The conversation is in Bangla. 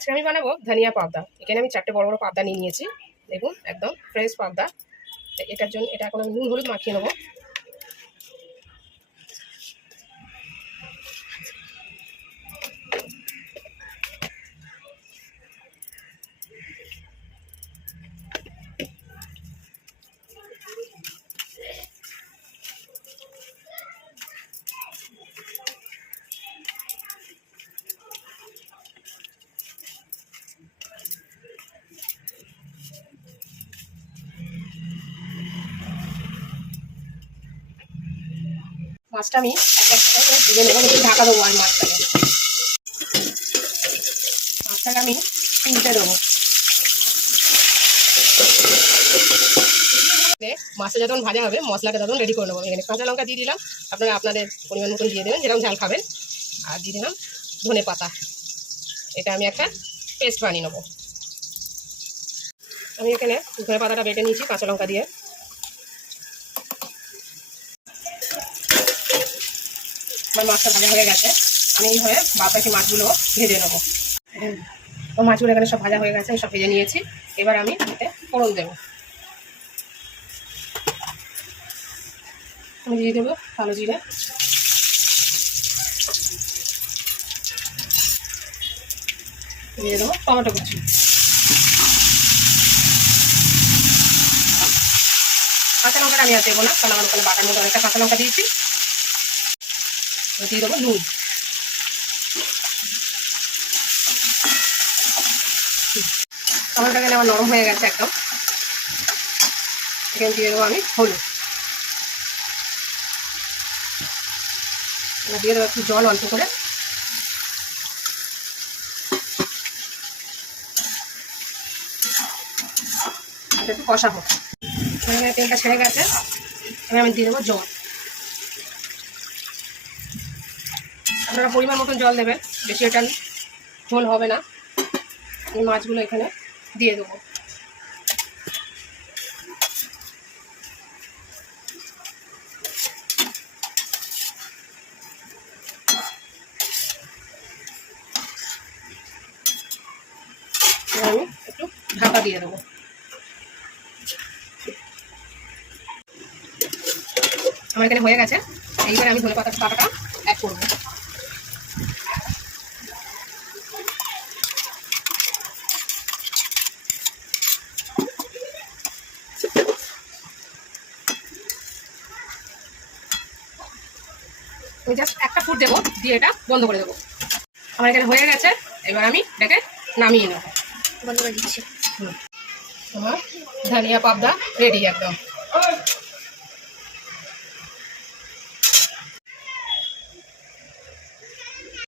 আজকে আমি বানাবো ধনিয়া পাবদা। এখানে আমি 4টে বড় বড় পাবদা নিয়ে নিয়েছি। দেখুন একদম ফ্রেশ পাবদা। এটার জন্য এটা এখন আমি নুন হলুদ মাখিয়ে নেবো। মাছটা আমি ভেজে নেবো, একটু ঢাকা দেবো। আর মাছটাকে আমি তুলতে দেবো। মাছটা যখন ভাজা হবে মশলাটা তখন রেডি করে নেবো। এখানে কাঁচা লঙ্কা দিয়ে দিলাম, আপনারা আপনাদের পরিমাণ মতন দিয়ে দেবেন যেরকম ঝাল খাবেন। আর দিয়ে দিলাম ধনে পাতা। এটা আমি একটা পেস্ট বানিয়ে নেবো। আমি এখানে ধনে পাতাটা বেটে নিয়েছি কাঁচা লঙ্কা দিয়ে। আমার মাছটা ভাজা হয়ে গেছে। আমি এইভাবে বাদ বাকি মাছগুলো ভেজে নেবো। তো মাছগুলো এখানে সব ভাজা হয়ে গেছে, সব ভেজে নিয়েছি। এবার আমি এতে ফোড়ন দেবো। আমি দিয়ে দেবো কালো জিরে, দিয়ে দেবো টমেটো কুচি, কাঁচা লঙ্কাটা আমি আর দেবো না, কারণ আমার ওখানে বাটার মধ্যে অনেকটা কাঁচা লঙ্কা দিয়েছি। দিয়ে দেবো নুন। টমেটোটা গেলে আমার নরম হয়ে গেছে একদম। এখানে দিয়ে দেবো আমি হলুদ, দিয়ে দেবো একটু জল অল্প করে। একটু কষা হোক। তেলটা ছেড়ে গেছে, এবার আমি দিয়ে দেবো জল। আপনারা পরিমাণ মতন জল দেবেন, বেশি এটা ঝোল হবে না। এই মাছগুলো এখানে দিয়ে দেবো। আমি একটু ঢাকা দিয়ে দেবো। আমার এখানে হয়ে গেছে। এইবার আমি ধনে পাতাটা অ্যাড করবো। আমি জাস্ট একটা ফুট দেবো, দিয়ে এটা বন্ধ করে দেবো। আমার এখানে হয়ে গেছে। এবার আমি এটাকে নামিয়ে নেবো। বন্ধ করে দিচ্ছি। আমার ধনিয়া পাবদা রেডি একদম।